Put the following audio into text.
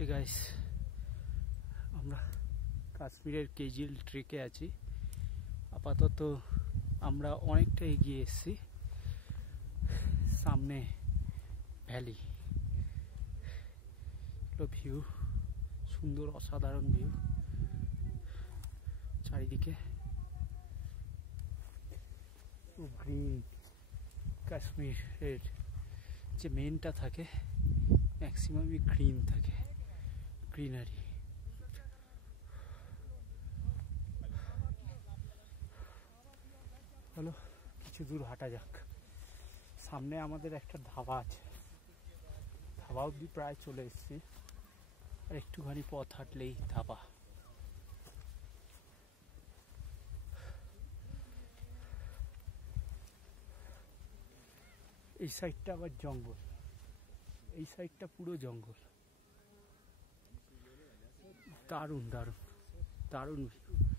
Hey guys, আমরা কাশ্মীরের কেজিল ট্রেকে আছি। আপাতত আমরা অনেকটা এগিয়ে এসেছি। সামনে ভ্যালি, ভিউ সুন্দর, অসাধারণ ভিউ। চারিদিকে গ্রিন। কাশ্মীরের যে মেনটা থাকে ম্যাক্সিমামই গ্রিন থাকে, গ্রিনারি। হলো কিছু দূর হাঁটা যাক। সামনে আমাদের একটা ধাবা আছে, ধাবা অব্দি প্রায় চলে এসেছি, আর একটুখানি পথ হাঁটলেই ধাবা। এই সাইডটা আবার জঙ্গল, এই সাইডটা পুরো জঙ্গল। দারুণ দারুণ দারুণ ভিউ।